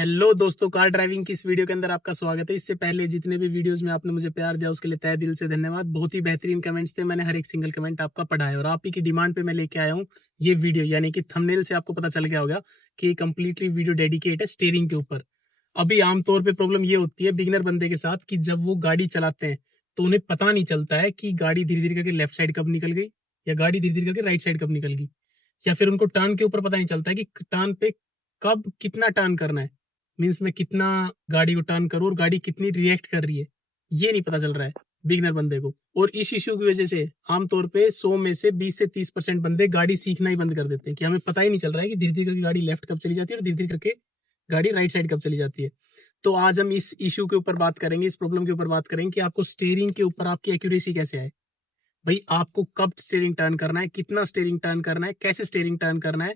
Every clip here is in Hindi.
हेलो दोस्तों, कार ड्राइविंग की इस वीडियो के अंदर आपका स्वागत है। इससे पहले जितने भी वीडियोस में आपने मुझे प्यार दिया उसके लिए तहे दिल से धन्यवाद। बहुत ही बेहतरीन कमेंट्स थे, मैंने हर एक सिंगल कमेंट आपका पढ़ा है और आप ही की डिमांड पे मैं लेके आया हूँ ये वीडियो। यानी कि थंबनेल से आपको पता चल गया होगा कि कंप्लीटली वीडियो डेडिकेट है स्टीयरिंग के ऊपर। अभी आमतौर पर प्रॉब्लम ये होती है बिगिनर बंदे के साथ कि जब वो गाड़ी चलाते हैं तो उन्हें पता नहीं चलता है कि गाड़ी धीरे धीरे करके लेफ्ट साइड कब निकल गई या गाड़ी धीरे धीरे करके राइट साइड कब निकल गई, या फिर उनको टर्न के ऊपर पता नहीं चलता है कि टर्न पे कब कितना टर्न करना है। मीन्स मैं कितना गाड़ी को टर्न करूँ और गाड़ी कितनी रिएक्ट कर रही है, ये नहीं पता चल रहा है बिगनर बंदे को। और इस इश्यू की वजह से आमतौर पे 100 में से 20 से 30% बंदे गाड़ी सीखना ही बंद कर देते हैं कि हमें पता ही नहीं चल रहा है कि धीरे धीरे करके गाड़ी लेफ्ट कब चली जाती है और धीरे धीरे करके गाड़ी राइट साइड कब चली जाती है। तो आज हम इस इश्यू के ऊपर बात करेंगे, इस प्रॉब्लम के ऊपर बात करेंगे कि आपको स्टीयरिंग के ऊपर आपकी एक्यूरेसी कैसे आए। भाई आपको कब स्टीयरिंग टर्न करना है, कितना स्टीयरिंग टर्न करना है, कैसे स्टीयरिंग टर्न करना है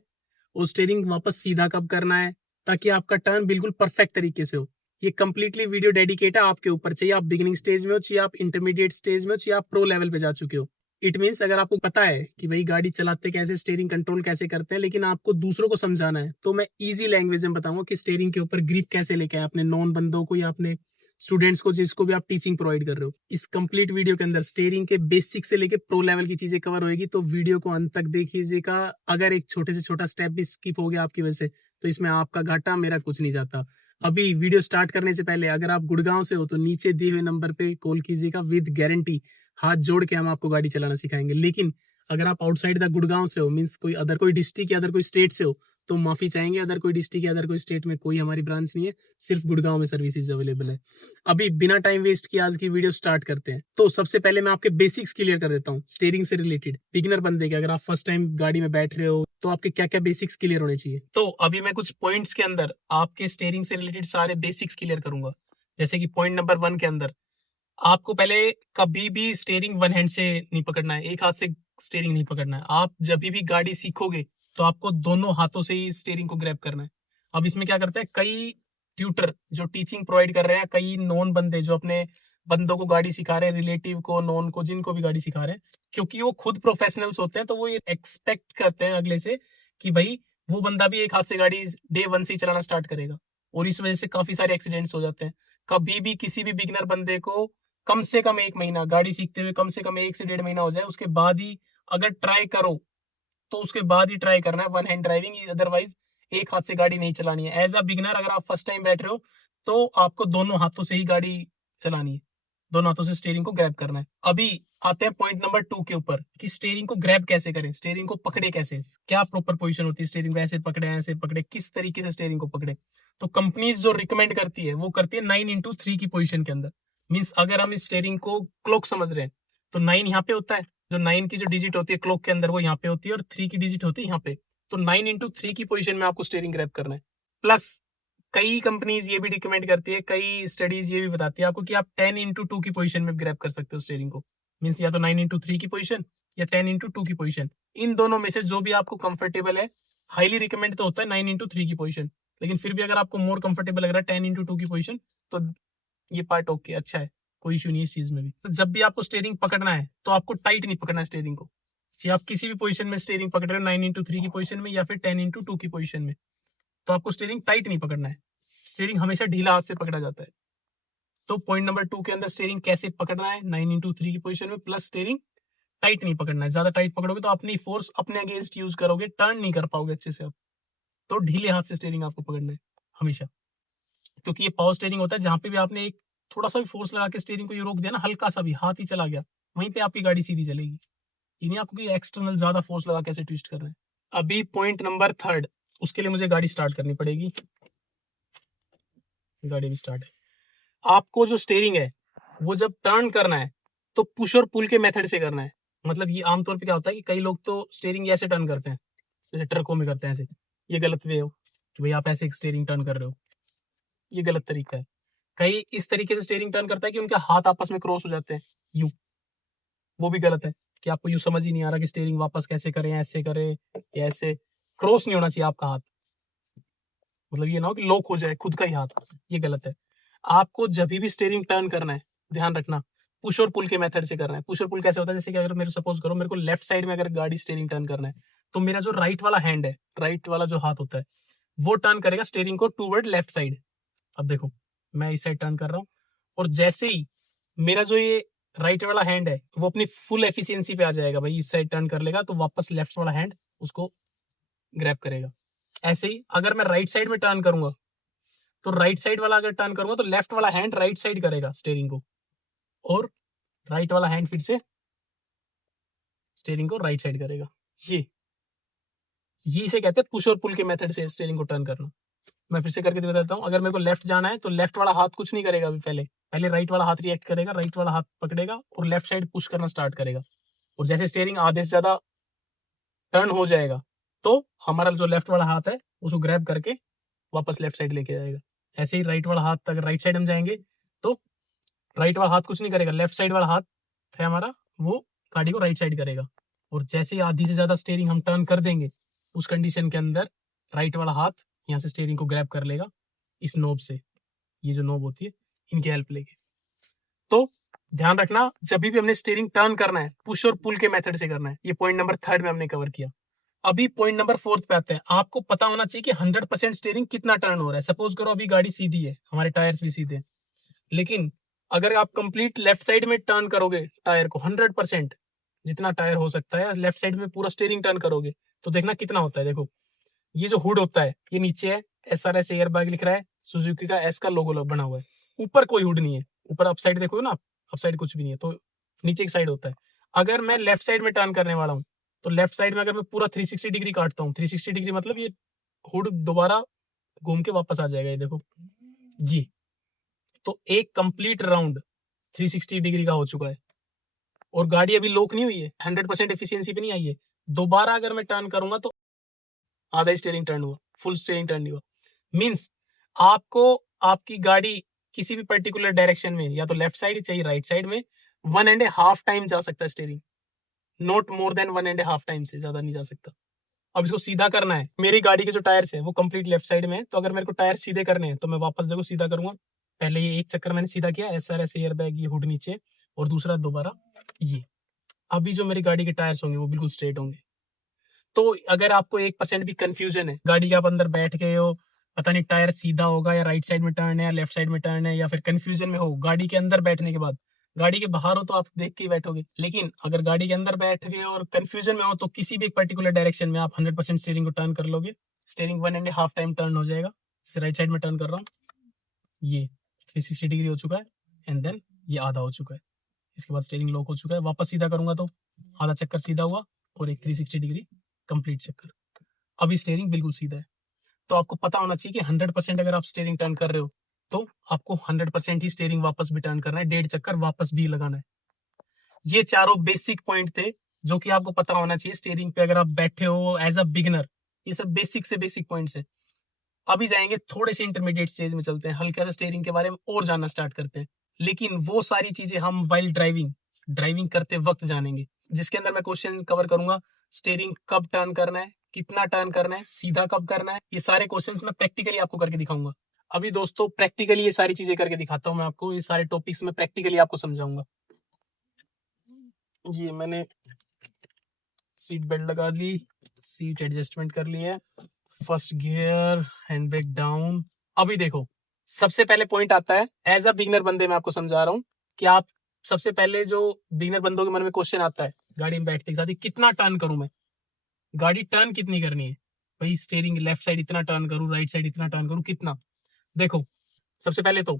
और स्टीयरिंग वापस सीधा कब करना है ताकि आपका टर्न बिल्कुल परफेक्ट तरीके से हो। ये कंप्लीटली वीडियो डेडिकेट है आपके ऊपर, चाहिए आप बिगिनिंग स्टेज में हो, चाहिए आप इंटरमीडिएट स्टेज में हो, चाहिए आप प्रो लेवल पे जा चुके हो। इट मीन्स अगर आपको पता है कि भाई गाड़ी चलाते कैसे, स्टीयरिंग कंट्रोल कैसे करते हैं, लेकिन आपको दूसरों को समझाना है, तो मैं इजी लैंग्वेज में बताऊंगा कि स्टीयरिंग के ऊपर ग्रिप कैसे लेके आए अपने नॉन बंदों को या अपने स्टूडेंट्स को जिसको भी आप टीचिंग प्रोवाइड कर रहे हो। इस कंप्लीट वीडियो के अंदर स्टीयरिंग के बेसिक से लेके प्रो लेवल की चीजें कवर होगी, तो वीडियो को अंत तक देखिएगा। अगर एक छोटे से छोटा स्टेप भी स्किप हो गया आपकी वजह से तो इसमें आपका घाटा, मेरा कुछ नहीं जाता। अभी वीडियो स्टार्ट करने से पहले अगर आप गुड़गांव से हो तो नीचे दिए हुए नंबर पे कॉल कीजिएगा, विद गारंटी हाथ जोड़ के हम आपको गाड़ी चलाना सिखाएंगे। लेकिन अगर आप आउटसाइड द गुड़गांव से हो, मीन्स कोई डिस्ट्रिक्ट या अदर कोई स्टेट से हो, तो माफी चाहेंगे। अदर कोई डिस्ट्रिक्ट या अदर कोई स्टेट में कोई हमारी ब्रांच नहीं है, सिर्फ गुड़गांव में सर्विसेज अवेलेबल है। अभी बिना टाइम वेस्ट किए आज की वीडियो स्टार्ट करते हैं। तो सबसे पहले मैं आपके बेसिक्स क्लियर कर देता हूँ स्टीयरिंग से रिलेटेड। बिगिनर बंदे के, अगर आप फर्स्ट टाइम गाड़ी में बैठ रहे हो तो आपके क्या क्या बेसिक्स क्लियर होने चाहिए। तो अभी मैं कुछ पॉइंट्स के अंदर आपके स्टीयरिंग से रिलेटेड सारे बेसिक्स क्लियर करूंगा। जैसे कि पॉइंट नंबर 1 के अंदर आपको पहले कभी भी स्टीयरिंग वन हैंड से नहीं पकड़ना है, एक हाथ से स्टीयरिंग नहीं पकड़ना है। आप जब भी गाड़ी सीखोगे तो आपको दोनों हाथों से ही स्टीयरिंग को ग्रैब करना है। अब इसमें क्या करते हैं कई ट्यूटर जो टीचिंग प्रोवाइड कर रहे हैं, कई नॉन बंदे जो अपने बंदों को गाड़ी सिखा रहे हैं, रिलेटिव को, नॉन को, जिनको भी गाड़ी सिखा रहे हैं, क्योंकि वो खुद प्रोफेशनल्स होते हैं तो वो ये एक्सपेक्ट करते हैं अगले से कि भाई वो बंदा भी एक हाथ से गाड़ी डे 1 से ही चलाना स्टार्ट करेगा। और इस वजह से काफी सारे एक्सीडेंट्स हो जाते हैं। कभी भी किसी भी बिगिनर बंदे को कम से कम 1 महीना गाड़ी सीखते हुए, कम से कम 1 से 1.5 महीना हो जाए, उसके बाद ही अगर ट्राई करो तो उसके बाद ही ट्राई करना है वन हैंड ड्राइविंग। अदरवाइज एक हाथ से गाड़ी नहीं चलानी है। एज अ बिगिनर अगर आप फर्स्ट टाइम बैठ रहे हो तो आपको दोनों हाथों से ही गाड़ी चलानी है, दोनों हाथों से स्टीयरिंग को ग्रैब करना है। अभी आते हैं पॉइंट नंबर 2 के ऊपर कि स्टीयरिंग को ग्रैब कैसे करें, स्टीयरिंग को पकड़े कैसे, क्या प्रॉपर पोजीशन होती है स्टीयरिंग को, ऐसे पकड़े, ऐसे पकड़े, किस तरीके से स्टीयरिंग को पकड़े। तो कंपनीज जो रिकमेंड करती है वो करती है 9:3 की पोजीशन के अंदर। मींस अगर हम इस स्टीयरिंग को क्लॉक समझ रहे हैं तो 9 यहाँ पे होता है, जो 9 की जो डिजिट होती है क्लॉक के अंदर वो यहाँ पे होती है, और 3 की डिजिट होती है यहाँ पे। तो 9:3 की पोजीशन में आपको स्टीयरिंग ग्रैब करना है। प्लस कई कंपनीज ये भी रिकमेंड करती है, कई स्टडीज ये भी बताती है आपको कि आप 10:2 की पोजीशन में ग्रैब कर सकते हो स्टीयरिंग को। मींस या तो 9:3 की पोजीशन या 10:2 की पोजीशन, इन दोनों में से जो भी आपको कंफर्टेबल है। हाईली रिकमेंड तो होता है 9:3 की पोजीशन, लेकिन फिर भी अगर आपको मोर कंफर्टेबल लग रहा है 10:2 की पोजीशन तो ये पार्ट ओके, अच्छा है, कोई इशू नहीं है इस चीज में भी। तो जब भी आपको स्टीयरिंग पकड़ना है तो आपको टाइट नहीं पकड़ना है स्टीयरिंग को। चाहे आप किसी भी पोजीशन में स्टीयरिंग पकड़ रहे हो, 9:3 की पोजीशन में या फिर 10:2 की पोजीशन में, तो आपको स्टीयरिंग टाइट नहीं पकड़ना है। स्टीयरिंग हमेशा ढीला हाथ से पकड़ा जाता है। तो पॉइंट नंबर 2 के अंदर स्टीयरिंग कैसे पकड़ना है 9:3 की पोजीशन में, प्लस स्टीयरिंग टाइट नहीं पकड़ना है। ज्यादा टाइट पकड़ोगे तो अपनी फोर्स अपने अगेंस्ट यूज करोगे, टर्न नहीं कर पाओगे अच्छे से आप। तो ढीले हाथ से स्टीयरिंग आपको पकड़ना है हमेशा, क्योंकि ये पावर स्टीयरिंग होता है। जहां पे भी आपने एक थोड़ा सा भी फोर्स लगा के स्टीयरिंग को ये रोक दिया ना, हल्का सा भी हाथ ही चला गया, वहीं पे आपकी गाड़ी सीधी चलेगी। ये नहीं आपको एक्सटर्नल ज्यादा फोर्स लगा कैसे ट्विस्ट कर रहे हैं। अभी पॉइंट नंबर 3, उसके लिए मुझे गाड़ी स्टार्ट करनी पड़ेगी। गाड़ी भी स्टार्ट है। आपको जो स्टीयरिंग है वो जब टर्न करना है तो पुश और पुल के मेथड से करना है। मतलब ये आमतौर पे क्या होता है कि कई लोग तो स्टीयरिंग ऐसे टर्न करते हैं जैसे ट्रकों में करते हैं ऐसे। ये गलत वे हो कि भाई आप ऐसे स्टीयरिंग टर्न कर रहे हो, ये गलत तरीका है। कई इस तरीके से स्टीयरिंग टर्न करता है कि उनके हाथ आपस में क्रॉस हो जाते हैं यूं, वो भी गलत है कि आपको यूं समझ ही नहीं आ रहा कि स्टीयरिंग वापस कैसे करें, ऐसे करें या ऐसे। क्रॉस नहीं होना चाहिए आपका हाथ, मतलब ये ना हो कि लॉक हो जाए खुद का ही हाथ, ये गलत है। आपको जब भी स्टीयरिंग टर्न करना है ध्यान रखना पुश और पुल के मेथड से करना है। पुश और पुल कैसे होता है, जैसे कि अगर मेरे सपोज करो मेरे को लेफ्ट साइड में अगर गाड़ी स्टीयरिंग टर्न करना है तो मेरा जो राइट वाला हैंड है, राइट वाला जो हाथ होता है, वो टर्न करेगा स्टेयरिंग को टूवर्ड लेफ्ट साइड। अब देखो मैं इस साइड टर्न कर रहा हूँ, और जैसे ही मेरा जो ये राइट वाला हैंड है वो अपनी फुल एफिशिएंसी पे आ जाएगा भाई, इस साइड टर्न कर लेगा तो वापस लेफ्ट वाला हैंड उसको ग्रैब करेगा। ऐसे ही अगर मैं राइट साइड में टर्न करूंगा तो राइट साइड वाला अगर टर्न करूंगा तो लेफ्ट वाला हैंड राइट साइड करेगा स्टेयरिंग को, और राइट वाला हैंड फिर से स्टेयरिंग को राइट साइड करेगा। ये इसे कहते हैं पुश और पुल के मेथड से स्टेयरिंग को टर्न करना। मैं फिर से करके बताता हूँ। अगर मेरे को लेफ्ट जाना है तो लेफ्ट वाला हाथ कुछ नहीं करेगा अभी, पहले राइट वाला हाथ रिएक्ट करेगा, राइट वाला हाथ पकड़ेगा और लेफ्ट साइड पुश करना स्टार्ट करेगा। और जैसे स्टेयरिंग आधे से ज्यादा टर्न हो जाएगा तो हमारा जो लेफ्ट वाला हाथ है उसको ग्रैब करके वापस लेफ्ट साइड लेके जाएगा। ऐसे ही राइट वाला हाथ, अगर राइट साइड हम जाएंगे तो राइट वाला हाथ कुछ नहीं करेगा, लेफ्ट साइड वाला हाथ है हमारा वो गाड़ी को राइट साइड करेगा। और जैसे ही आधी से ज्यादा स्टेयरिंग हम टर्न कर देंगे उस कंडीशन के अंदर राइट वाला हाथ यहाँ से स्टेयरिंग को ग्रैब कर लेगा इस नोब से, ये जो नोब होती है इनकी हेल्प लेके। तो ध्यान रखना जब भी हमने स्टीयरिंग टर्न करना है पुश और पुल के मेथड से करना है। ये पॉइंट नंबर 3 में हमने कवर किया। अभी पॉइंट नंबर 4 पे आते हैं। आपको पता होना चाहिए कि 100% स्टीयरिंग कितना टर्न हो रहा है। सपोज करो अभी गाड़ी सीधी है, हमारे टायर्स भी सीधे हैं, लेकिन अगर आप कंप्लीट लेफ्ट साइड में टर्न करोगे टायर को 100% जितना टायर हो सकता है लेफ्ट साइड में पूरा स्टीयरिंग टर्न करोगे तो देखना कितना होता है। देखो ये जो हुड होता है ये नीचे है, SRS एयर बैग लिख रहा है, सुजुकी का S का लोगो बना हुआ है, ऊपर कोई हुड नहीं है। ऊपर अप साइड देखो ना, अप साइड कुछ भी नहीं है, तो नीचे की साइड होता है। अगर मैं लेफ्ट साइड में टर्न करने वाला हूँ तो लेफ्ट साइड में अगर मैं पूरा 360 डिग्री काटता हूँ, 360 डिग्री मतलब ये हुड दोबारा घूम के वापस आ जाएगा, ये देखो ये। तो एक कंप्लीट राउंड 360 डिग्री का हो चुका है और गाड़ी अभी लॉक नहीं हुई है, 100% एफिशिएंसी पे नहीं आई है। दोबारा अगर मैं टर्न करूंगा तो आधा स्टीयरिंग टर्न हुआ, फुल स्टीयरिंग टर्न नहीं हुआ। मींस आपको आपकी गाड़ी किसी भी पर्टिकुलर डायरेक्शन में या तो लेफ्ट साइड चाहिए राइट साइड में 1.5 टाइम जा सकता है steering, not more than 1.5 time से ज्यादा नहीं जा सकता। अब इसको सीधा करना है, मेरी गाड़ी के जो टायर्स है वो कंप्लीट लेफ्ट साइड में है, तो अगर मेरे को टायर सीधे करने हैं तो मैं वापस देखो सीधा करूंगा। पहले ये एक चक्कर मैंने सीधा किया, SRS एयर बैग, ये हुड नीचे, और दूसरा दोबारा ये। अभी जो मेरी गाड़ी के टायर्स होंगे वो बिल्कुल स्ट्रेट होंगे। तो अगर आपको 1% भी कंफ्यूजन है, गाड़ी के आप अंदर बैठ गए हो, पता नहीं टायर सीधा होगा या राइट साइड में टर्न है या लेफ्ट साइड में टर्न है, या फिर कंफ्यूजन में हो गाड़ी के अंदर बैठने के बाद, गाड़ी के बाहर हो तो आप देख के ही बैठोगे, लेकिन अगर गाड़ी के अंदर बैठ गए और कंफ्यूजन में हो तो किसी भी एक पर्टिकुलर डायरेक्शन में आप 100% स्टीयरिंग को टर्न कर लोगे। स्टीयरिंग 1.5 टाइम टर्न हो जाएगा। जैसे राइट साइड में टर्न कर रहा हूँ, ये 360 डिग्री हो चुका है, एंड देन ये आधा हो चुका है। इसके बाद स्टीयरिंग लॉक हो चुका है। वापस सीधा करूंगा तो आधा चक्कर सीधा हुआ और एक 360 डिग्री कंप्लीट चक्कर। अभी स्टीयरिंग बिल्कुल सीधा है। तो आपको पता होना चाहिए कि 100% अगर आप स्टीयरिंग टर्न कर रहे हो तो आपको 100% ही स्टीयरिंग वापस भी टर्न करना है, 1.5 चक्कर वापस भी लगाना है। ये चारों बेसिक पॉइंट थे जो कि आपको पता होना चाहिए स्टीयरिंग पे अगर आप बैठे हो एज अ बिगिनर। ये सब बेसिक से बेसिक पॉइंट्स है। अभी जाएंगे थोड़े से इंटरमीडिएट स्टेज में, चलते हैं हल्का सा स्टीयरिंग के बारे में और जानना स्टार्ट करते हैं, लेकिन वो सारी चीजें हम वाइल ड्राइविंग करते वक्त जानेंगे, जिसके अंदर मैं क्वेश्चन कवर करूंगा। स्टीयरिंग कब टर्न करना है, कितना टर्न करना है, सीधा कब करना है, ये सारे क्वेश्चंस मैं प्रैक्टिकली आपको करके दिखाऊंगा। अभी दोस्तों प्रैक्टिकली ये सारी चीजें करके दिखाता हूँ मैं आपको, ये सारे टॉपिक्स में प्रैक्टिकली आपको समझाऊंगा। ये मैंने सीट बेल्ट लगा ली, सीट एडजस्टमेंट कर ली है, first gear, hand brake down. अभी देखो सबसे पहले पॉइंट आता है, एज अ बिगिनर बंदे मैं आपको समझा रहा हूँ कि आप सबसे पहले जो बिगिनर बंदों के मन में क्वेश्चन आता है गाड़ी में बैठते के साथ ही, कितना टर्न करूं मैं, गाड़ी टर्न कितनी करनी है भाई, स्टीयरिंग लेफ्ट साइड इतना टर्न करूं, राइट साइड इतना टर्न करूं, कितना। देखो सबसे पहले तो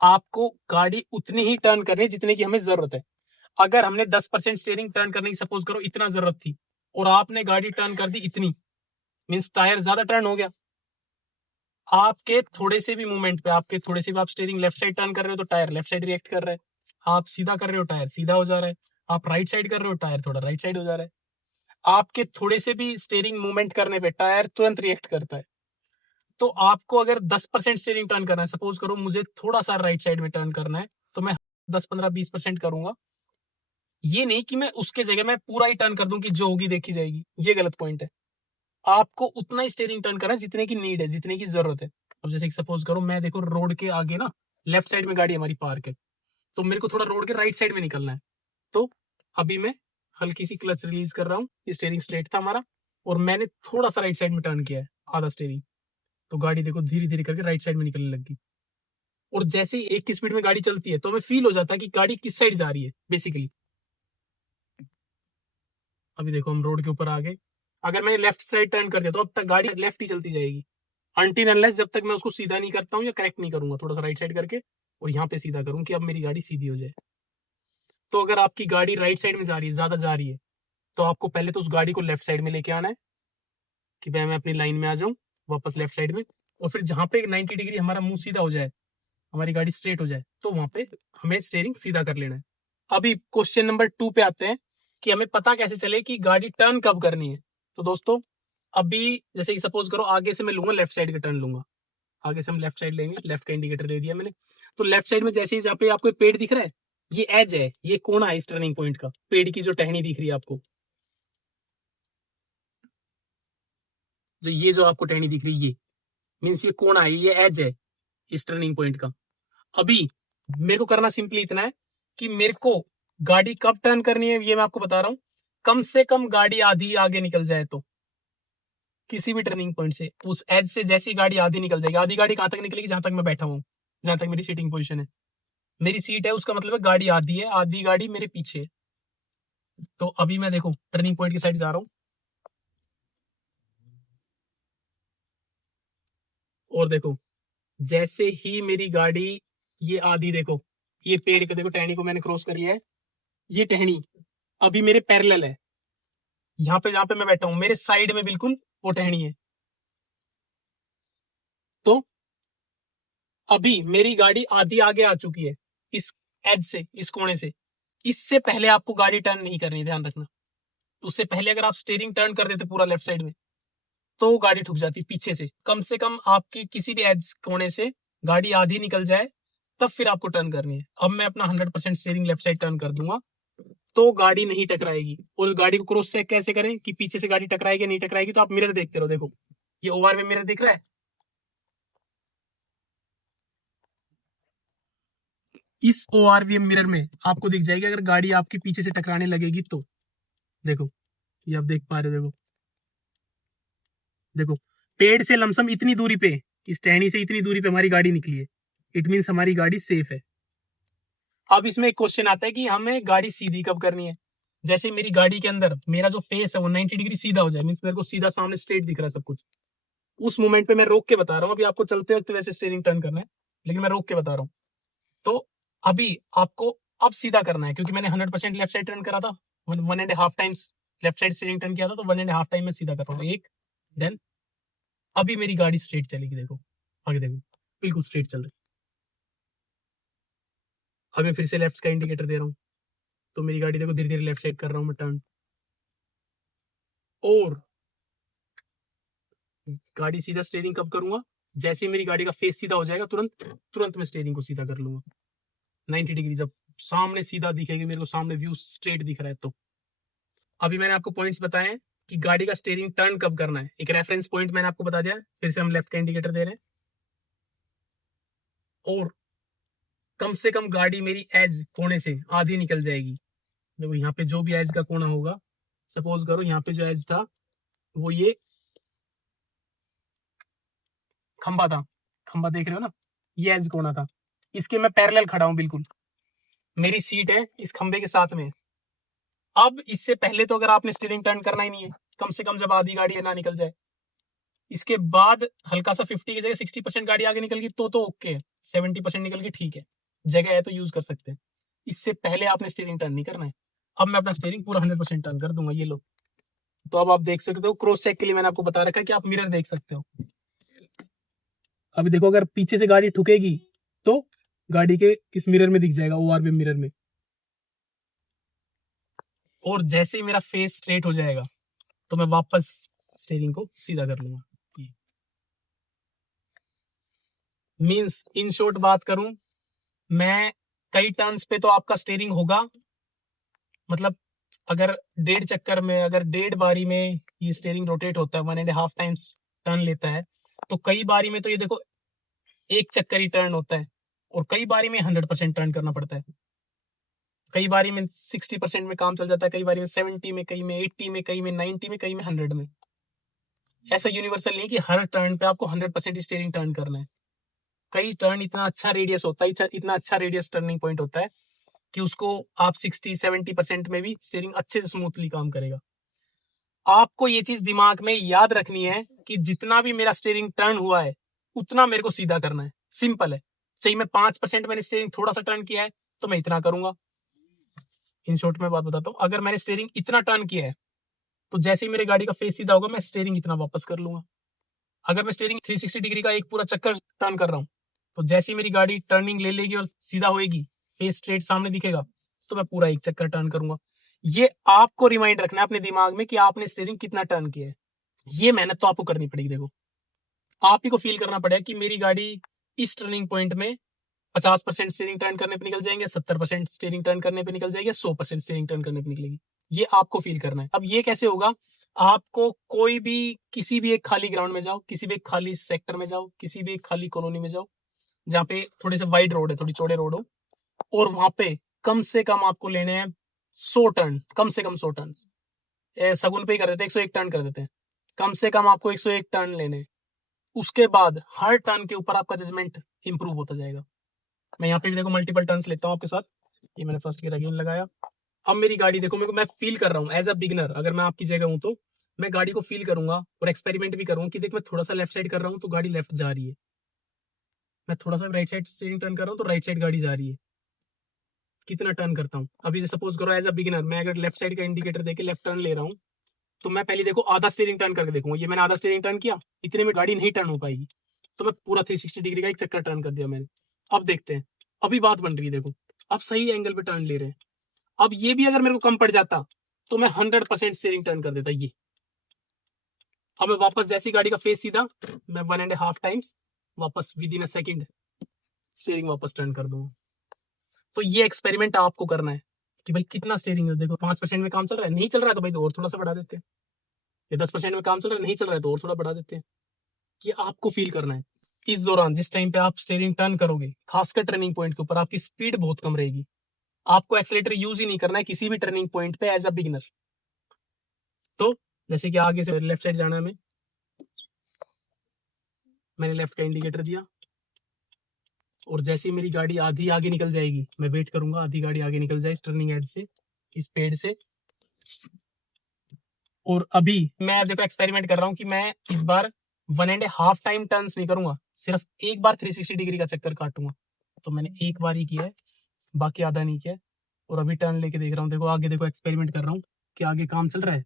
आपको गाड़ी उतनी ही टर्न करनी है जितने की हमें जरूरत है। अगर हमने 10% स्टीयरिंग टर्न करने की सपोज करो इतना जरूरत थी और आपने गाड़ी टर्न कर दी इतनी, मींस टायर ज्यादा टर्न हो गया। आपके थोड़े से भी मूवमेंट पे, आपके थोड़े से भी आप स्टीयरिंग लेफ्ट साइड टर्न कर रहे हो तो टायर लेफ्ट साइड रिएक्ट कर रहा है, आप सीधा कर रहे हो टायर सीधा हो जा रहा है, आप राइट साइड कर रहे हो टायर थोड़ा राइट साइड हो जा रहा है। आपके थोड़े से भी स्टीयरिंग मूवमेंट करने पे टायर तुरंत रिएक्ट करता है। तो आपको अगर 10% स्टीयरिंग टर्न करना है, सपोज करो मुझे थोड़ा सा राइट साइड में टर्न करना है, तो मैं 10, 15, 20% करूंगा। ये नहीं कि मैं उसके जगह मैं पूरा ही टर्न कर दूं कि जो होगी देखी जाएगी, ये गलत पॉइंट है। आपको उतना ही स्टीयरिंग टर्न करना है जितने की नीड है, जितने की जरूरत है। अब जैसे सपोज करो मैं देखो रोड के आगे ना लेफ्ट साइड में गाड़ी हमारी पार्क है, तो मेरे को थोड़ा रोड के राइट साइड में निकलना है, तो अभी मैं हल्की सी क्लच रिलीज कर रहा हूँ, स्टीयरिंग स्ट्रेट था हमारा और मैंने थोड़ा सा राइट साइड में टर्न किया है, आधा स्टीयरिंग। तो गाड़ी देखो धीरे धीरे करके राइट साइड में निकलने लग गई। और जैसे ही एक की स्पीड में गाड़ी चलती है तो हमें फील हो जाता है कि गाड़ी किस साइड जा रही है बेसिकली। अभी देखो हम रोड के ऊपर आ गए, अगर मैंने लेफ्ट साइड टर्न कर दिया तो अब तक गाड़ी लेफ्ट ही चलती जाएगी, अनटिल अनलेस जब तक मैं उसको सीधा नहीं करता हूँ या करेक्ट नहीं करूंगा थोड़ा सा राइट साइड करके और यहाँ पे सीधा करूँ कि अब मेरी गाड़ी सीधी हो जाए। तो अगर आपकी गाड़ी राइट साइड में जा रही है, ज्यादा जा रही है, तो आपको पहले तो उस गाड़ी को लेफ्ट साइड में लेके आना है कि मैं अपनी लाइन में आ जाऊं वापस लेफ्ट साइड में, और फिर जहां पे 90 डिग्री हमारा मुंह सीधा हो जाए, हमारी गाड़ी स्ट्रेट हो जाए, तो वहां पे हमें स्टीयरिंग सीधा कर लेना है। अभी क्वेश्चन नंबर 2 पे आते हैं कि हमें पता कैसे चले कि गाड़ी टर्न कब करनी है। तो दोस्तों अभी जैसे कि सपोज करो आगे से मैं लूंगा लेफ्ट साइड का टर्न लूंगा, आगे से हम लेफ्ट साइड लेंगे, लेफ्ट का इंडिकेटर दे दिया मैंने। तो लेफ्ट साइड में जैसे ही जहाँ पे आपको पेड़ दिख रहा है, ये एज है, ये कोना है इस टर्निंग पॉइंट का, पेड़ की जो टहनी दिख रही है आपको, जो ये जो आपको टहनी दिख रही है, ये मीन्स ये कोना है, ये एज है इस टर्निंग पॉइंट का। अभी मेरे को करना सिंपली इतना है कि मेरे को गाड़ी कब टर्न करनी है ये मैं आपको बता रहा हूं, कम से कम गाड़ी आधी आगे निकल जाए तो, किसी भी टर्निंग पॉइंट से उस एज से जैसी गाड़ी आधी निकल जाएगी, आधी गाड़ी कहां तक निकलेगी, जहां तक मैं बैठा हूं, जहां तक मेरी सीटिंग पोजीशन है, मेरी सीट है उसका मतलब है गाड़ी आधी है, आधी गाड़ी मेरे पीछे है। तो अभी मैं देखो टर्निंग पॉइंट की साइड जा रहा हूं और देखो जैसे ही मेरी गाड़ी ये आधी देखो, ये पेड़ के देखो टहनी को मैंने क्रॉस कर लिया है, ये टहनी अभी मेरे पैरेलल है, यहाँ पे जहां पे मैं बैठा हूं मेरे साइड में बिल्कुल वो टहनी है। तो अभी मेरी गाड़ी आधी आगे आ चुकी है इस एज से, इस कोने से, इससे पहले आपको गाड़ी टर्न नहीं करनी, ध्यान रखना। उससे पहले अगर आप स्टीयरिंग टर्न कर देते पूरा लेफ्ट साइड में तो वो गाड़ी ठुक जाती पीछे से कम आपकी किसी भी एज कोने से गाड़ी आधी निकल जाए, तब फिर आपको टर्न करनी है। अब मैं अपना 100% स्टीयरिंग लेफ्ट साइड टर्न कर दूंगा तो गाड़ी नहीं टकराएगी। और गाड़ी को क्रॉस चेक कैसे करें कि पीछे से गाड़ी टकराएगी नहीं टकराएगी, तो आप मिरर देखते रहो, देखो ये ओवर में मिरर दिख रहा है, इस ओआरवीएम मिरर में आपको दिख जाएगी अगर गाड़ी आपके पीछे से टकराने लगेगी तो। देखो ये आप देख पा रहे हो, देखो देखो पेड़ से लमसम इतनी दूरी पे, इस टहनी से इतनी दूरी पे हमारी गाड़ी निकली है, इट मीन्स हमारी गाड़ी सेफ है। अब इसमें एक क्वेश्चन आता है कि हमें गाड़ी सीधी कब करनी है। जैसे मेरी गाड़ी के अंदर मेरा जो फेस है वो 90 डिग्री सीधा हो जाए, मीन्स मेरे को सीधा सामने स्ट्रेट दिख रहा है सब कुछ, उस मोमेंट पे मैं रोक के बता रहा हूँ, अभी आपको चलते वक्त वैसे स्टीयरिंग टर्न करना है लेकिन मैं रोक के बता रहा हूँ। तो अभी आपको अब सीधा करना है क्योंकि मैंने 100% लेफ्ट साइड टर्न करा था, 1.5 times left side steering turn किया था, तो 1.5 टाइम में सीधा कर रहा हूँ एक। देन अभी मेरी गाड़ी स्ट्रेट चलेगी, देखो आगे देखो बिल्कुल स्ट्रेट चल रही। अब मैं फिर से लेफ्ट का इंडिकेटर दे रहा हूँ तो मेरी गाड़ी देखो धीरे धीरे लेफ्ट साइड कर रहा हूँ मैं टर्न, और गाड़ी सीधा स्टीयरिंग कब करूंगा, जैसे ही मेरी गाड़ी का फेस सीधा हो जाएगा तुरंत तुरंत मैं स्टीयरिंग को सीधा कर लूंगा 90 डिग्री, जब सामने सीधा दिखेगी मेरे को, सामने व्यू स्ट्रेट दिख रहा है तो। अभी मैंने आपको पॉइंट्स बताए हैं कि गाड़ी का स्टीयरिंग टर्न कब करना है, एक रेफरेंस पॉइंट मैंने आपको बता दिया, फिर से हम लेफ्ट का इंडिकेटर दे रहे हैं, और कम से कम गाड़ी मेरी एज कोने से आधी निकल जाएगी। देखो यहाँ पे जो भी एज का कोना होगा, सपोज करो यहाँ पे जो एज था वो ये खंबा था, खंबा देख रहे हो ना, ये एज कोना था, इसके मैं पैरेलल खड़ा हूं बिल्कुल, मेरी सीट है इस खंबे के साथ में। अब इससे पहले तो अगर आपने स्टीयरिंग टर्न करना ही नहीं है, कम से कम जब आधी गाड़ी ना निकल जाए, इसके बाद हल्का सा 50 की जगह 60% गाड़ी आगे निकल गई तो ओके है, 70% निकल गई ठीक है, जगह है तो यूज कर सकते हैं। इससे पहले आपने स्टीयरिंग टर्न नहीं करना है। अब मैं अपना स्टीयरिंग पूरा 100% टर्न कर दूंगा, ये लो। तो अब आप देख सकते हो, क्रॉस चेक के लिए मैंने आपको बता रखा है कि आप मिरर देख सकते हो। अभी देखो अगर पीछे से गाड़ी ठुकेगी तो गाड़ी के इस मिरर में दिख जाएगा, ओआरवीएम मिरर में। और जैसे ही मेरा फेस स्ट्रेट हो जाएगा तो मैं वापस स्टीयरिंग को सीधा कर लूंगा। मींस इन शॉर्ट बात करूं, मैं कई टर्न्स पे तो आपका स्टीयरिंग होगा, मतलब अगर 1.5 चक्कर में, अगर 1.5 बारी में ये स्टीयरिंग रोटेट होता है, 1.5 टाइम्स टर्न लेता है, तो कई बारी में तो ये देखो एक चक्कर ही टर्न होता है, और कई बारी में 100% टर्न करना पड़ता है। कई बारी में 60% में काम चल जाता है, कई बारी में 70 में, कई में 80 में, कई में 90 में, कई में 100 में। ऐसा यूनिवर्सल नहीं कि हर टर्न पे आपको 100% स्टीयरिंग टर्न करना है। कई टर्न इतना अच्छा रेडियस होता है, इतना अच्छा रेडियस टर्निंग पॉइंट होता है कि उसको आप 60-70% में भी स्टीयरिंग अच्छे से स्मूथली काम करेगा। आपको ये चीज दिमाग में याद रखनी है कि जितना भी मेरा स्टीयरिंग टर्न हुआ है उतना मेरे को सीधा करना है। सिंपल है। चाहिए मैं 5% मैंने स्टीयरिंग थोड़ा सा टर्न किया है तो मैं इतना करूंगा। इन शॉर्ट में बात बताता हूँ, अगर मैंने स्टीयरिंग इतना टर्न किया है तो जैसे ही मेरी गाड़ी का फेस सीधा होगा मैं स्टीयरिंग इतना वापस कर लूंगा। अगर मैं स्टीयरिंग 360 डिग्री का एक पूरा चक्कर टर्न कर रहा हूँ तो जैसे ही मेरी गाड़ी टर्निंग ले लेगी और सीधा होएगी, फेस स्ट्रेट सामने दिखेगा, तो मैं पूरा एक चक्कर टर्न करूंगा। ये आपको रिमाइंड रखना है अपने दिमाग में कि आपने स्टीयरिंग कितना टर्न किया है। ये मेहनत तो आपको करनी पड़ेगी। देखो, आप ही को फील करना पड़ेगा कि मेरी गाड़ी इस टर्निंग पॉइंट में 50% स्टीयरिंग टर्न करने पे निकल जाएंगे, 70% स्टीयरिंग टर्न करने पे निकल जाएगी, 100% स्टीयरिंग टर्न करने पे निकलेगी। ये आपको फील करना है। अब ये कैसे होगा? आपको कोई भी किसी भी एक खाली ग्राउंड में जाओ, किसी भी एक खाली सेक्टर में जाओ, किसी भी एक खाली कॉलोनी में जाओ जहाँ पे थोड़े से वाइड रोड है, थोड़ी चौड़े रोड हो, और वहां पे कम से कम आपको लेने हैं 100 टर्न, कम से कम 100 टर्न। सगुन पे ही कर देते हैं, 101 टर्न कर देते हैं। कम से कम आपको 101 टर्न लेने। उसके बाद हर टर्न के ऊपर आपका जजमेंट इंप्रूव होता जाएगा। मैं यहाँ पे भी देखो मल्टीपल टर्न्स लेता हूँ आपके साथ। ये मैंने फर्स्ट गियर अगेन लगाया। अब मेरी गाड़ी देखो, मेरे को मैं फील कर रहा हूँ एज अ बिगिनर, अगर मैं आपकी जगह हूँ तो मैं गाड़ी को फील करूंगा और एक्सपेरिमेंट भी करूंगा कि देख मैं थोड़ा सा लेफ्ट साइड कर रहा हूँ तो गाड़ी लेफ्ट जा रही है, मैं थोड़ा सा राइट साइड स्टीयरिंग टर्न कर रहा हूँ तो राइट साइड गाड़ी जा रही है। कितना टर्न करता हूँ अभी, सपोज करो एज अ बिगिनर मैं अगर लेफ्ट साइड का इंडिकेटर देके लेफ्ट टर्न ले रहा हूँ तो मैं पहले देखो आधा स्टीयरिंग टर्न करके देखूंगा। ये मैंने आधा स्टीयरिंग टर्न किया, इतने में गाड़ी नहीं टर्न हो पाएगी, तो मैं पूरा 360 डिग्री का एक चक्कर टर्न कर दिया मैंने। अब देखते हैं, अभी बात बन रही है। देखो अब सही एंगल पे टर्न ले रहे हैं। अब ये भी अगर मेरे को कम पड़ जाता तो मैं 100% स्टीयरिंग टर्न कर देता ये। अब मैं वापस जैसी गाड़ी का फेस सीधा, मैं 1.5 टाइम्स वापस with in a second steering वापस टर्न कर दूंगा। तो ये एक्सपेरिमेंट आपको करना है कि भाई कितना स्टीयरिंग है। देखो 5% में काम चल रहा है, नहीं चल रहा है तो भाई और थोड़ा सा बढ़ा देते हैं। या 10% में काम चल रहा है, नहीं चल रहा है तो और थोड़ा बढ़ा देते हैं। ये आपको फील करना है। इस दौरान जिस टाइम पे आप स्टीयरिंग टर्न करोगे, खासकर टर्निंग पॉइंट के ऊपर आपकी स्पीड बहुत कम रहेगी। आपको एक्सीलेटर यूज ही नहीं करना है किसी भी टर्निंग पॉइंट पे एज अ बिगिनर। तो जैसे कि आगे से लेफ्ट साइड जाना है, मैंने लेफ्ट का इंडिकेटर दिया और जैसे ही मेरी गाड़ी आधी आगे निकल जाएगी मैं वेट करूंगा आधी गाड़ी आगे निकल जाए इस टर्निंग एज से, इस पेड़ से। और अभी मैं देखो एक्सपेरिमेंट कर रहा हूँ कि मैं इस बार 1.5 टाइम टर्न्स नहीं करूंगा, सिर्फ एक बार 360 डिग्री का चक्कर काटूंगा। तो मैंने एक बार ही किया है, बाकी आधा नहीं किया है। और अभी टर्न लेके देख रहा हूँ। देखो आगे, देखो एक्सपेरिमेंट कर रहा हूँ कि आगे काम चल रहा है,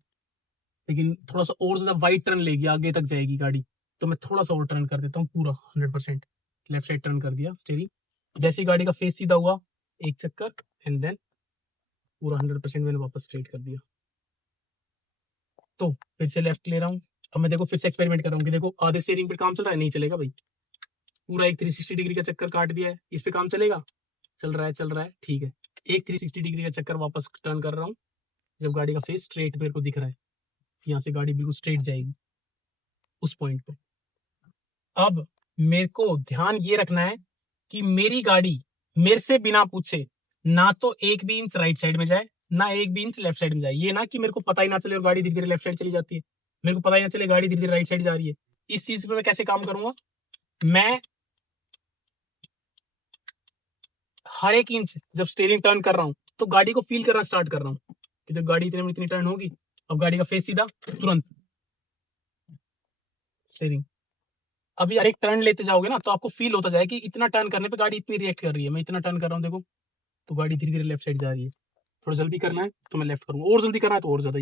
लेकिन थोड़ा सा और ज्यादा वाइड टर्न लेगी, आगे तक जाएगी गाड़ी, तो मैं थोड़ा सा और टर्न कर देता हूँ पूरा 100%। लेफ्ट साइड टर्न कर दिया स्टीयरिंग, जैसे ही गाड़ी का फेस सीधा हुआ एक चक्कर, एंड देन पूरा 100% मैंने वापस स्ट्रेट कर दिया। तो फिर से लेफ्ट ले रहा हूँ। अब मैं देखो फिर से एक्सपेरिमेंट कर रहा हूँ कि देखो आधे स्टीयरिंग पे काम चल रहा है, नहीं चलेगा भाई। पूरा एक 360 डिग्री का चक्कर काट दिया है, इस पे काम चलेगा, चल रहा है, ठीक है। एक 360 डिग्री का चक्कर वापस टर्न कर रहा हूँ जब गाड़ी का फेस स्ट्रेट मेरे को दिख रहा है, यहाँ से गाड़ी बिल्कुल स्ट्रेट जाएगी उस पॉइंट पे। अब मेरे को ध्यान ये रखना है कि मेरी गाड़ी मेरे से बिना पूछे ना तो एक भी इंच राइट साइड में जाए, ना एक भी इंच लेफ्ट साइड में जाए। ये ना कि मेरे को पता ही ना चले और गाड़ी धीरे धीरे लेफ्ट साइड चली जाती है, मेरे को पता ही ना चले गाड़ी धीरे धीरे राइट साइड जा रही है। इस चीज पे मैं कैसे काम करूंगा? मैं हर एक इंच जब स्टीयरिंग टर्न कर रहा हूं तो गाड़ी को फील करना स्टार्ट कर रहा हूं कि जब गाड़ी इतने में इतनी टर्न होगी, अब गाड़ी का फेस सीधा, तुरंत स्टीयरिंग। अभी हर एक टर्न लेते जाओगे ना तो आपको फील होता जाए कि इतना टर्न करने पे गाड़ी इतनी रिएक्ट कर रही है। मैं इतना टर्न कर रहा हूँ देखो, तो गाड़ी धीरे धीरे लेफ्ट साइड जा रही है। थोड़ा जल्दी करना है तो मैं लेफ्ट करूंगा, और जल्दी करना है तो और ज्यादा।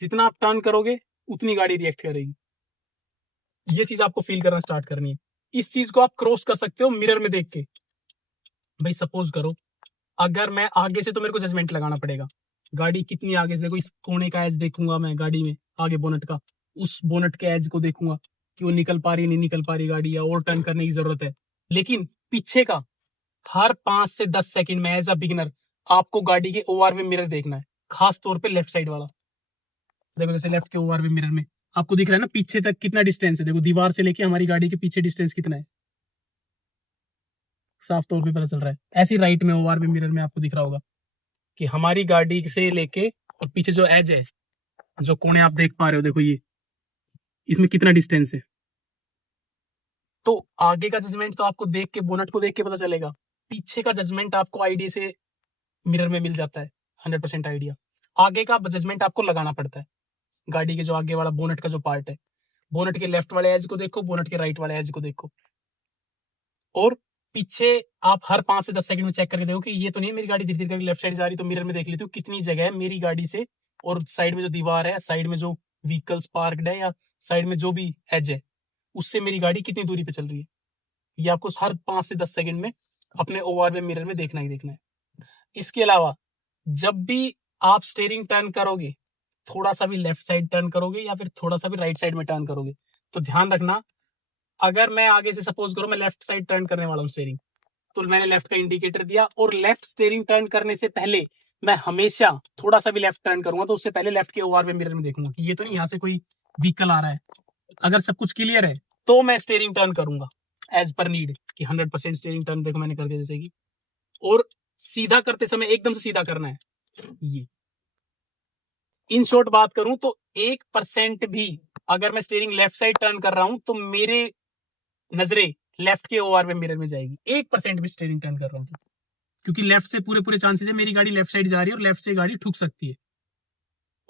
जितना आप टर्न करोगे उतनी गाड़ी रिएक्ट करेगी। ये चीज आपको फील करना स्टार्ट करनी है। इस चीज को आप क्रॉस कर सकते हो मिरर में देख के। भाई सपोज करो अगर मैं आगे से, तो मेरे को जजमेंट लगाना पड़ेगा गाड़ी कितनी आगे से। देखो इस कोने का एज देखूंगा मैं गाड़ी में, आगे बोनट का, उस बोनट के एज को देखूंगा कि वो निकल पा रही नहीं निकल पा रही गाड़ी, या और टर्न करने की जरूरत है। लेकिन पीछे का हर 5 से 10 सेकंड में एज अ बिगिनर आपको गाड़ी के ओआरवी मिरर देखना है, खास तौर पे लेफ्ट साइड वाला। देखो जैसे लेफ्ट के ओआरवी मिरर में आपको दिख रहा है ना पीछे तक कितना डिस्टेंस है। देखो दीवार से लेके हमारी गाड़ी के पीछे डिस्टेंस कितना है, साफ तौर पे पता चल रहा है। ऐसी राइट में ओआरवी मिरर में आपको दिख रहा होगा कि हमारी गाड़ी से लेके और पीछे जो एज है, जो कोने आप देख पा रहे हो, देखो ये इसमें कितना डिस्टेंस है। तो आगे का जजमेंट तो आपको देख के, बोनट को देख के पता चलेगा। पीछे का जजमेंट आपको आईडी से मिरर में मिल जाता है, 100% आइडिया। आगे का जजमेंट आपको लगाना पड़ता है। गाड़ी के जो आगे वाला बोनट का जो पार्ट है, बोनट के लेफ्ट वाले एज को देखो, बोनट के राइट वाले एज को देखो, और पीछे आप हर 5 से 10 सेकंड में चेक करके देखो कि ये तो नहीं मेरी गाड़ी धीरे धीरे करके लेफ्ट साइड जा रही, तो मिरर में देख लेती हूँ कितनी जगह है मेरी गाड़ी से और साइड में जो दीवार है, साइड में जो व्हीकल्स पार्कड है या साइड में जो भी एज है, उससे मेरी गाड़ी कितनी दूरी पे चल रही है। ये आपको हर 5 से 10 सेकंड में अपने ओआरवी मिरर में देखना ही देखना है। इसके अलावा जब भी आप स्टीयरिंग टर्न करोगे, थोड़ा सा भी लेफ्ट साइड टर्न करोगे या फिर थोड़ा सा भी राइट साइड में टर्न करोगे, तो ध्यान रखना, अगर मैं आगे से सपोज करो मैं लेफ्ट साइड टर्न करने वाला हूँ स्टीयरिंग, तो मैंने लेफ्ट का इंडिकेटर दिया और लेफ्ट स्टीयरिंग टर्न करने से पहले मैं हमेशा थोड़ा सा भी लेफ्ट टर्न करूंगा तो उससे पहले लेफ्ट के ओआरवी मिरर में देखूंगा कि ये तो नहीं यहाँ से कोई व्हीकल आ रहा है। अगर सब कुछ क्लियर है तो मैं स्टीयरिंग टर्न करूंगा एज पर नीड कि 100% स्टीयरिंग टर्न देखो मैंने कर दिया जैसे कि। और सीधा करते समय एकदम से सीधा करना है। ये इन शॉर्ट बात करूं तो 1% भी अगर मैं स्टीयरिंग लेफ्ट साइड टर्न कर रहा हूं तो मेरे नजरें लेफ्ट के ओआरवी मिरर में जाएगी। 1% भी स्टीयरिंग टर्न कर रहा हूं तो, क्योंकि लेफ्ट से पूरे चांसेस है मेरी गाड़ी लेफ्ट साइड जा रही है और लेफ्ट से गाड़ी ठुक सकती है।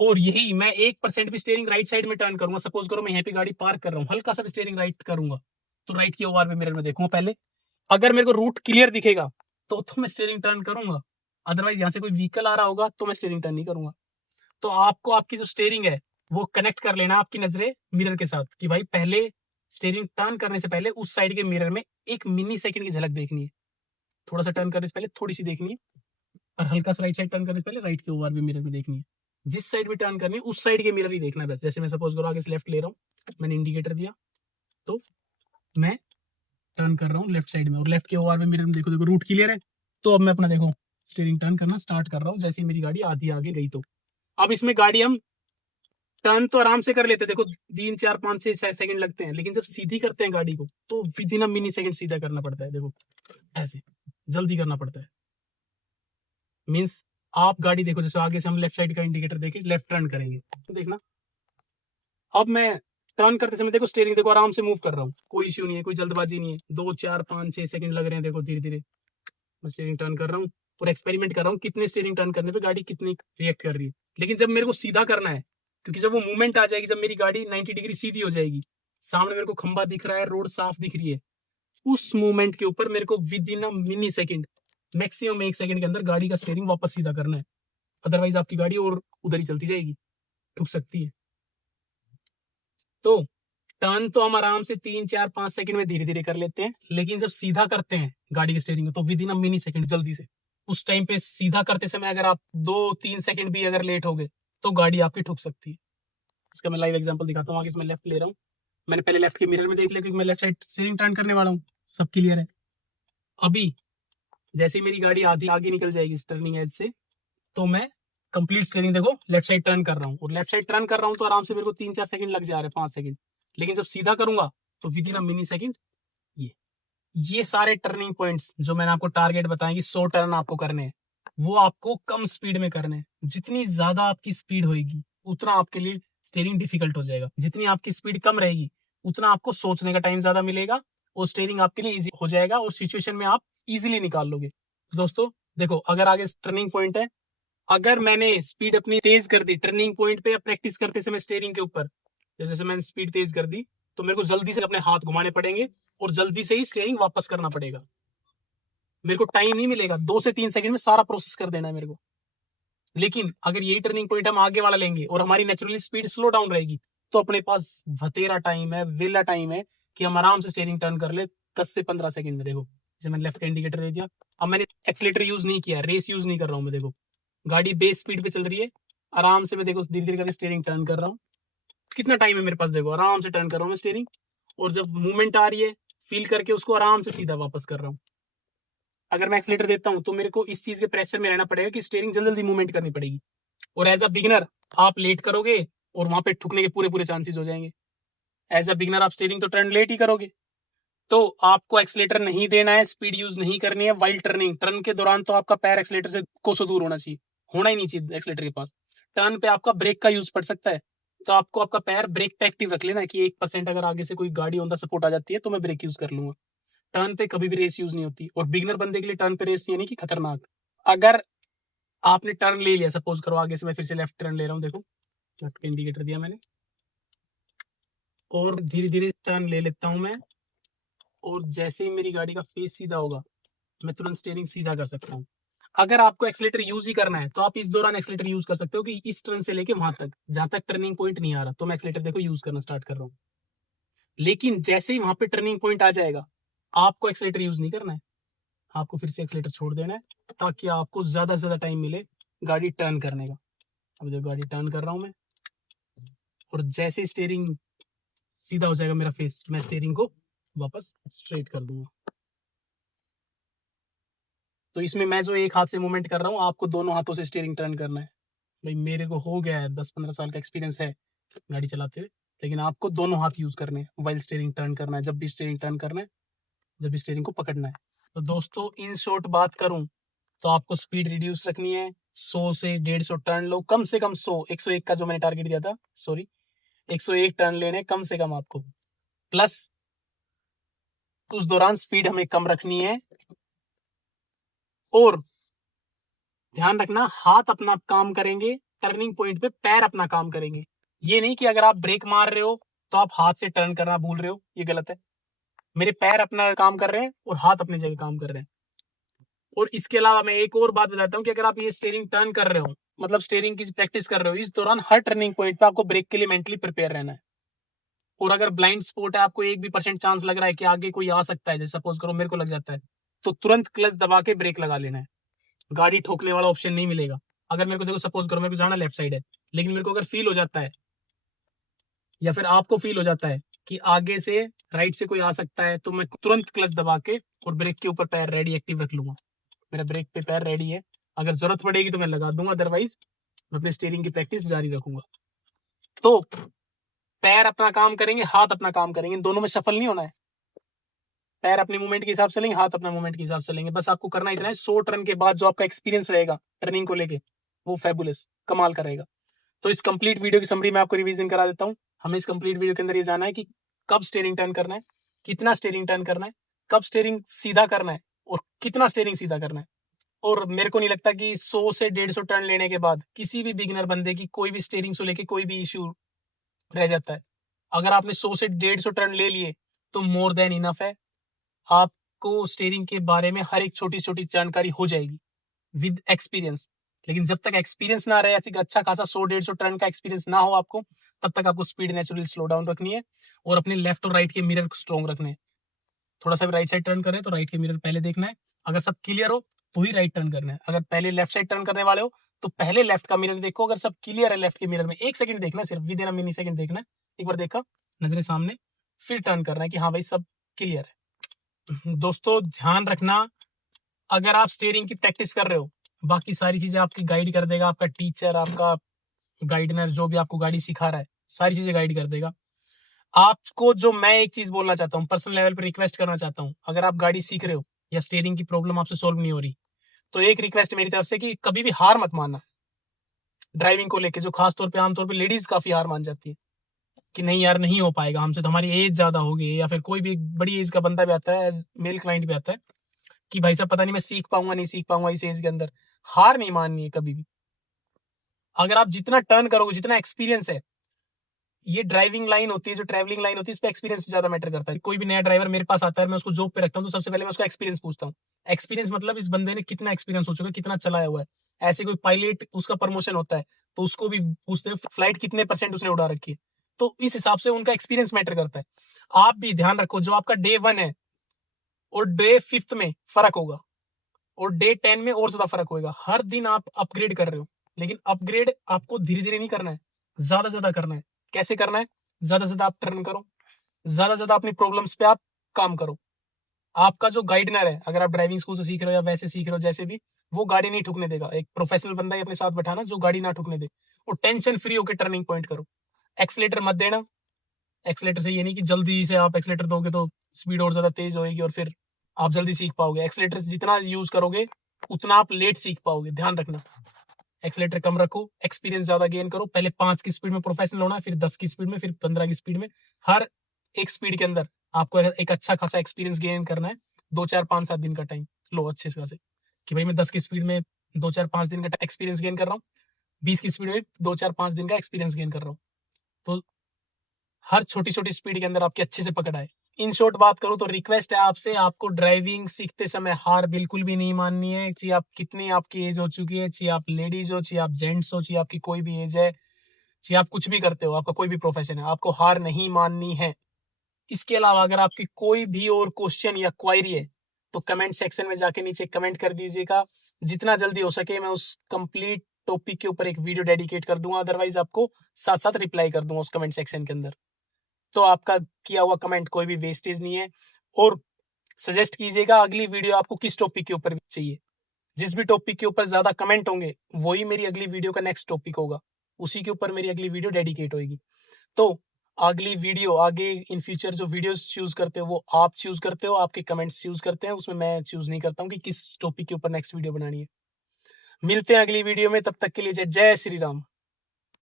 और यही मैं 1% भी स्टीयरिंग राइट साइड में टर्न करूंगा, सपोज करो मैं यहाँ पे गाड़ी पार्क कर रहा हूँ, हल्का सा भी स्टीयरिंग राइट करूंगा तो राइट के ओआरवी मिरर में देखूंगा पहले। अगर मेरे को रूट क्लियर दिखेगा तो मैं स्टीयरिंग टर्न करूंगा, अदरवाइज यहाँ से कोई व्हीकल आ रहा होगा तो मैं स्टीयरिंग टर्न नहीं करूंगा। तो आपको आपकी जो स्टीयरिंग है वो कनेक्ट कर लेना आपकी नजरें मिरर के साथ कि भाई पहले स्टीयरिंग टर्न करने से पहले उस साइड के मिरर में 1 मिली सेकंड की झलक देखनी है, थोड़ा सा टर्न करने से पहले थोड़ी सी देखनी है, और हल्का सा राइट साइड टर्न करने से पहले राइट के ओआरवी मिरर में देखनी है। जिस साइड भी टर्न करनी है उस साइड के मिरर ही देखना है बस। जैसे मैं सपोज करो आगे से लेफ्ट ले रहा हूँ, मैंने इंडिकेटर दिया तो मैं टर्न कर रहा हूँ लेफ्ट साइड में और लेफ्ट के ओआरवी मिरर में देखो, देखो रूट क्लियर है। तो अब मैं अपना देखो स्टीयरिंग टर्न करना स्टार्ट कर रहा हूँ, जैसे ही मेरी गाड़ी आधी आगे गई तो अब इसमें गाड़ी हम टर्न तो आराम से कर लेते हैं, देखो 3 4 5 6 सेकंड लगते हैं, लेकिन जब सीधी करते हैं गाड़ी को तो with in a mini second सीधा करना पड़ता है। देखो ऐसे जल्दी करना पड़ता है। मींस आप गाड़ी देखो, जैसे आगे से हम लेफ्ट साइड का इंडिकेटर देके लेफ्ट टर्न करेंगे तो देखना, अब मैं टर्न करते समय देखो स्टीयरिंग देखो आराम से मूव कर रहा हूँ, कोई इश्यू नहीं है, कोई जल्दबाजी नहीं है। 2 4 5 6 सेकंड लग रहे हैं, देखो धीरे धीरे मैं स्टीयरिंग टर्न कर रहा हूँ और एक्सपेरिमेंट कर रहा हूँ कितने स्टीयरिंग टर्न करने पे गाड़ी कितनी रिएक्ट कर रही है। लेकिन जब मेरे को सीधा करना है, क्योंकि जब वो मूवमेंट आ जाएगी, जब मेरी गाड़ी 90 डिग्री सीधी हो जाएगी, सामने मेरे को खंबा दिख रहा है, रोड साफ दिख रही है, उस मूवमेंट के ऊपर मेरे को with in a mini second, maximum 1 second के अंदर गाड़ी का स्टीयरिंग वापस सीधा करना है, अदरवाइज आपकी गाड़ी और उधर ही चलती जाएगी, ठुक सकती है। तो टर्न तो हम आराम से 3 4 5 सेकंड में धीरे धीरे कर लेते हैं, लेकिन जब सीधा करते हैं गाड़ी के स्टीयरिंग को तो with in a mini second जल्दी से, उस टाइम पे सीधा करते समय अगर आप 2 3 सेकंड भी अगर लेट हो गए तो गाड़ी आपकी ठुक सकती है। इसका मैं लाइव एग्जांपल दिखाता हूँ। आगे से मैं लेफ्ट ले रहा हूँ, मैंने पहले लेफ्ट के मिरर में देख लिया क्योंकि मैं लेफ्ट साइड स्टीयरिंग टर्न करने वाला हूँ, सब क्लियर है। अभी जैसे ही मेरी गाड़ी आधी आगे निकल जाएगी टर्निंग एज से, तो मैं कंप्लीट स्टीयरिंग देखो लेफ्ट साइड टर्न कर रहा हूँ, और लेफ्ट साइड टर्न कर रहा हूँ तो आराम से मेरे को 3 4 सेकंड लग जा रहे हैं, 5 सेकंड, लेकिन जब सीधा करूंगा तो with in a mini second. ये सारे टर्निंग पॉइंट्स जो मैंने आपको टारगेट बताया कि 100 टर्न आपको करने हैं, वो आपको कम स्पीड में करने हैं। जितनी ज्यादा आपकी स्पीड होगी उतना आपके लिए स्टीयरिंग डिफिकल्ट हो जाएगा, जितनी आपकी स्पीड कम रहेगी उतना आपको सोचने का टाइम ज्यादा मिलेगा और स्टीयरिंग आपके लिए इजी हो जाएगा और सिचुएशन में आप इजीली निकाल लोगे। तो दोस्तों देखो, अगर आगे टर्निंग पॉइंट है, अगर मैंने स्पीड अपनी तेज कर दी टर्निंग पॉइंट पे या प्रैक्टिस करते समय स्टीयरिंग के ऊपर, जैसे मैंने स्पीड तेज कर दी तो मेरे को जल्दी से अपने हाथ घुमाने पड़ेंगे और जल्दी से ही स्टीयरिंग वापस करना पड़ेगा। मेरे को टाइम नहीं मिलेगा, 2 से 3 सेकंड में सारा प्रोसेस कर देना है मेरे को। लेकिन अगर यही टर्निंग पॉइंट हम आगे वाला लेंगे और हमारी नेचुरली स्पीड स्लो डाउन रहेगी तो अपने पास बथेरा टाइम है, वेला टाइम है कि हम आराम से स्टीयरिंग टर्न कर ले 10 से 15 सेकंड में। देखो जैसे मैंने लेफ्ट का इंडिकेटर दे दिया, अब मैंने एक्सीलेटर यूज नहीं किया, रेस यूज नहीं कर रहा हूं मैं, देखो गाड़ी बेस स्पीड पे चल रही है, आराम से मैं देखो धीरे धीरे करके स्टीयरिंग टर्न कर रहा हूँ। कितना टाइम है मेरे पास, देखो आराम से टर्न कर रहा हूँ मैं स्टीयरिंग, और जब मूवमेंट आ रही है फील करके उसको आराम से सीधा वापस कर रहा हूँ। अगर मैं एक्सीलेटर देता हूँ तो मेरे को इस चीज के प्रेशर में रहना पड़ेगा कि स्टीयरिंग जल्दी जल्दी मूवमेंट करनी पड़ेगी, और एज अ बिगिनर आप लेट करोगे और वहां पे ठुकने के पूरे चांसेस हो जाएंगे। एज अ बिगिनर आप स्टीयरिंग तो टर्न लेट ही करोगे, तो आपको एक्सीलेटर नहीं देना है, स्पीड यूज नहीं करनी है वाइल टर्निंग। टर्न के दौरान तो आपका पैर एक्सीलेटर से कोसों दूर होना चाहिए, होना ही नहीं चाहिए एक्सीलेटर के पास। टर्न पे आपका ब्रेक का यूज पड़ सकता है, तो आपको आपका पैर ब्रेक पे एक्टिव रख लेना कि 1% अगर आगे से कोई गाड़ी ऑन द सपोर्ट आ जाती है तो मैं ब्रेक यूज कर लूंगा। टर्न पे कभी भी रेस यूज नहीं होती, और बिगनर बंदे के लिए टर्न पे रेस ये नहीं कि खतरनाक। अगर आपने टर्न ले लिया, सपोज करो आगे से मैं फिर से लेफ्ट टर्न ले रहा हूँ, देखो लेफ्ट का इंडिकेटर दिया मैंने, और धीरे धीरे टर्न ले लेता हूँ मैं, और जैसे ही मेरी गाड़ी का फेस सीधा होगा मैं तुरंत स्टीयरिंग सीधा कर सकता हूँ। अगर आपको एक्सीलेटर यूज ही करना है तो आप इस दौरान एक्सीलेटर यूज कर सकते हो कि इस टर्न से लेके वहां तक, जहां तक टर्निंग पॉइंट नहीं आ रहा तो मैं एक्सीलेटर देखो यूज करना स्टार्ट कर रहा हूँ। लेकिन जैसे ही वहां पे टर्निंग पॉइंट आ जाएगा आपको एक्सीलेटर यूज नहीं करना है, आपको फिर से एक्सीलेटर छोड़ देना है ताकि आपको ज्यादा से ज्यादा टाइम मिले गाड़ी टर्न करने का। अब जब गाड़ी टर्न कर रहा हूं मैं, और जैसे स्टीयरिंग सीधा हो जाएगा मेरा फेस, मैं स्टीयरिंग को वापस स्ट्रेट कर दूंगा। तो इसमें मैं जो एक हाथ से मूवमेंट कर रहा हूँ, आपको दोनों हाथों से स्टीयरिंग टर्न करना है। भाई मेरे को हो गया है 10-15 साल का एक्सपीरियंस है गाड़ी चलाते हुए, लेकिन आपको दोनों हाथ यूज करने हैं वाइल स्टीयरिंग टर्न करना है, जब भी स्टीयरिंग टर्न करना है, जब भी स्टीयरिंग को पकड़ना है। तो दोस्तों इन शॉर्ट बात करूं तो आपको स्पीड रिड्यूस रखनी है, 100 से 150 टर्न लो, कम से कम 101 का जो मैंने टारगेट दिया था, सॉरी 101 टर्न लेने कम से कम आपको, प्लस उस दौरान स्पीड हमें कम रखनी है। और ध्यान रखना हाथ अपना काम करेंगे, टर्निंग पॉइंट पे पैर अपना काम करेंगे। ये नहीं कि अगर आप ब्रेक मार रहे हो तो आप हाथ से टर्न करना भूल रहे हो, ये गलत है। मेरे पैर अपना काम कर रहे हैं और हाथ अपनी जगह काम कर रहे हैं। और इसके अलावा मैं एक और बात बताता हूँ कि अगर आप ये स्टीयरिंग टर्न कर रहे हो, मतलब स्टीयरिंग की प्रैक्टिस कर रहे हो, इस दौरान हर टर्निंग पॉइंट पे आपको ब्रेक के लिए मेंटली प्रिपेयर रहना है। और अगर ब्लाइंड स्पॉट है, आपको 1% चांस लग रहा है कि आगे कोई आ सकता है, जैसे सपोज करो मेरे को लग जाता है, तो तुरंत क्लच दबा के ब्रेक लगा लेना है। गाड़ी ठोकने वाला ऑप्शन नहीं मिलेगा। अगर मेरे को देखो सपोज करो मेरे को जाना लेफ्ट साइड है, लेकिन मेरे को अगर फील हो जाता है या फिर आपको फील हो जाता है कि आगे से राइट से कोई आ सकता है, तो मैं तुरंत क्लच दबा के और ब्रेक के ऊपर पैर रेडी एक्टिव रख लूंगा। मेरा ब्रेक पे पैर रेडी है, अगर जरूरत पड़ेगी तो मैं लगा दूंगा, अदरवाइज मैं अपने स्टीयरिंग की प्रैक्टिस जारी रखूंगा। तो पैर अपना काम करेंगे, हाथ अपना काम करेंगे, दोनों में सफल नहीं होना है। पैर अपने मूवमेंट के हिसाब से लेंगे, हाथ अपना मूवमेंट के हिसाब से लेंगे। बस आपको करना इतना है, 100 टर्न के बाद जो आपका एक्सपीरियंस रहेगा टर्निंग को लेके, वो फैबुलस कमाल का रहेगा। तो इस कंप्लीट वीडियो की समरी मैं आपको रिवीजन करा देता हूँ। हमें इस कंप्लीट वीडियो के अंदर ये जाना है कि कब स्टीयरिंग टर्न करना है, कितना स्टीयरिंग टर्न करना है, कब स्टीयरिंग सीधा करना है और कितना स्टीयरिंग सीधा करना है। और मेरे को नहीं लगता कि 100 से 150 टर्न लेने के बाद किसी भी बिगिनर बंदे की कोई भी स्टीयरिंग से लेके कोई भी इश्यू रह जाता है। अगर आपने 100 से 150 टर्न ले लिए तो मोर देन इनफ है, आपको स्टीयरिंग के बारे में हर एक छोटी छोटी जानकारी हो जाएगी विद एक्सपीरियंस। लेकिन जब तक एक्सपीरियंस ना रहे, अच्छा खासा 100-150 टर्न का एक्सपीरियंस ना हो आपको, तब तक आपको स्पीड नेचुरली स्लो डाउन रखनी है और अपने लेफ्ट और राइट के मिरर को स्ट्रॉन्ग रखने हैं। थोड़ा सा भी राइट साइड टर्न कर रहे हैं तो राइट के मिरर पहले देखना है, अगर सब क्लियर हो तो ही राइट टर्न करना है। अगर पहले लेफ्ट साइड टर्न करने वाले हो तो पहले लेफ्ट का मिरर देखो, अगर सब क्लियर है लेफ्ट के मिरर में, 1 सेकंड देखना, सिर्फ with in a mini second देखना है। एक बार देखा नजरें सामने, फिर टर्न करना है कि हाँ भाई सब क्लियर है। दोस्तों ध्यान रखना, अगर आप स्टीयरिंग की प्रैक्टिस कर रहे हो, बाकी सारी चीजें आपकी गाइड कर देगा, आपका टीचर, आपका गाइडनर, जो भी आपको गाड़ी सिखा रहा है, सारी चीजें गाइड कर देगा आपको। जो मैं एक चीज बोलना चाहता हूँ, पर्सनल लेवल पे रिक्वेस्ट करना चाहता हूँ, अगर आप गाड़ी सीख रहे हो या स्टीयरिंग की प्रॉब्लम आपसे सॉल्व नहीं हो रही, तो एक रिक्वेस्ट मेरी तरफ से कि कभी भी हार मत मानना ड्राइविंग को लेके। जो खास तौर पे आमतौर पे लेडीज काफी हार मान जाती है कि नहीं यार नहीं हो पाएगा हमसे, तो हमारी एज ज्यादा हो गई, या फिर कोई भी बड़ी एज का बंदा भी आता है, मेल क्लाइंट भी आता है कि भाई साहब पता नहीं मैं सीख पाऊंगा नहीं सीख पाऊंगा इस एज के अंदर। हार नहीं माननी है कभी भी। अगर आप जितना टर्न करोगे, जितना एक्सपीरियंस है, ये ड्राइविंग लाइन होती है, जो ट्रैवलिंग लाइन होती है, इस पे एक्सपीरियंस ज्यादा मैटर करता है। कोई भी नया ड्राइवर मेरे पास आता है, मैं उसको जॉब पे रखता हूँ, तो सबसे पहले मैं उसका एक्सपीरियंस पूछता हूँ। एक्सपीरियंस मतलब इस बंदे ने कितना एक्सपीरियंस हो चुका है, कितना चलाया हुआ है। ऐसे कोई पायलट उसका प्रमोशन होता है तो उसको भी पूछते हैं फ्लाइट कितने % उसने उड़ा रखी है, तो इस हिसाब से उनका एक्सपीरियंस मैटर करता है। आप भी ध्यान रखो, जो आपका डे 1 है और डे 5 में फर्क होगा और डे 10 में और ज्यादा फर्क होगा। हर दिन आप अपग्रेड कर रहे हो, लेकिन अपग्रेड आपको धीरे धीरे नहीं करना है, ज्यादा ज्यादा करना है। कैसे करना है? ज्यादा ज्यादा आप टर्न करो, ज्यादा ज्यादा अपनी प्रॉब्लम्स पे आप काम करो। आपका जो गाइडनर है, अगर आप ड्राइविंग स्कूल से सीख रहे हो या वैसे सीख रहे हो जैसे भी, वो गाड़ी नहीं ठुकने देगा। एक प्रोफेशनल बंदा ही अपने साथ बैठाना जो गाड़ी ना ठुकने दे, और टेंशन फ्री होकर टर्निंग पॉइंट करो। एक्सीलेटर मत देना। एक्सीलेटर से ये नहीं कि जल्दी से आप एक्सीलेटर दोगे तो स्पीड और ज्यादा तेज होगी और फिर आप जल्दी सीख पाओगे। एक्सीलेटर जितना यूज करोगे उतना आप लेट सीख पाओगे, ध्यान रखना। एक्सीलेटर कम रखो, एक्सपीरियंस ज्यादा गेन करो। पहले 5 की स्पीड में प्रोफेशनल होना है, फिर 10 की स्पीड में, फिर 15 की स्पीड में। हर एक स्पीड के अंदर आपको एक अच्छा खासा एक्सपीरियंस गेन करना है। 2 4 5 7 दिन का टाइम लो अच्छे से कि भाई मैं 10 की स्पीड में 2 4 5 दिन का एक्सपीरियंस गेन कर रहा हूँ, 20 की स्पीड में 2 4 5 दिन का एक्सपीरियंस गेन कर रहा हूँ। तो हर छोटी छोटी स्पीड के अंदर आपकी अच्छे से पकड़ आए। इन शॉर्ट बात करूं तो रिक्वेस्ट है आपसे, आपको ड्राइविंग सीखते समय हार बिल्कुल भी नहीं माननी है। चाहे आप कितनी आपकी एज हो चुकी है, चाहे आप लेडीज हो, चाहे आप जेंट्स हो, चाहे आपकी कोई भी एज है, चाहे आप कुछ भी करते हो, आपका कोई भी प्रोफेशन है, आपको हार नहीं माननी है। इसके अलावा अगर आपकी कोई भी और क्वेश्चन या क्वायरी है तो कमेंट सेक्शन में जाके नीचे कमेंट कर दीजिएगा। जितना जल्दी हो सके मैं उस कंप्लीट टॉपिक के ऊपर एक वीडियो डेडिकेट कर दूंगा, अदरवाइज आपको साथ साथ रिप्लाई कर दूंगा उस कमेंट सेक्शन के अंदर। तो आपका किया हुआ कमेंट कोई भी वेस्टेज नहीं है। और सजेस्ट कीजिएगा अगली वीडियो आपको किस टॉपिक के ऊपर चाहिए। जिस भी टॉपिक के ऊपर ज्यादा कमेंट होंगे वही मेरी अगली वीडियो का नेक्स्ट टॉपिक होगा, उसी के ऊपर मेरी अगली वीडियो डेडिकेट होगी। तो अगली वीडियो आगे इन फ्यूचर जो वीडियोस चूज करते हो वो आप चूज करते हो, आपके कमेंट्स चूज करते हैं, उसमें मैं चूज नहीं करता हूँ कि किस टॉपिक के ऊपर नेक्स्ट वीडियो बनानी है। मिलते हैं अगली वीडियो में, तब तक के लिए जय जय श्री राम।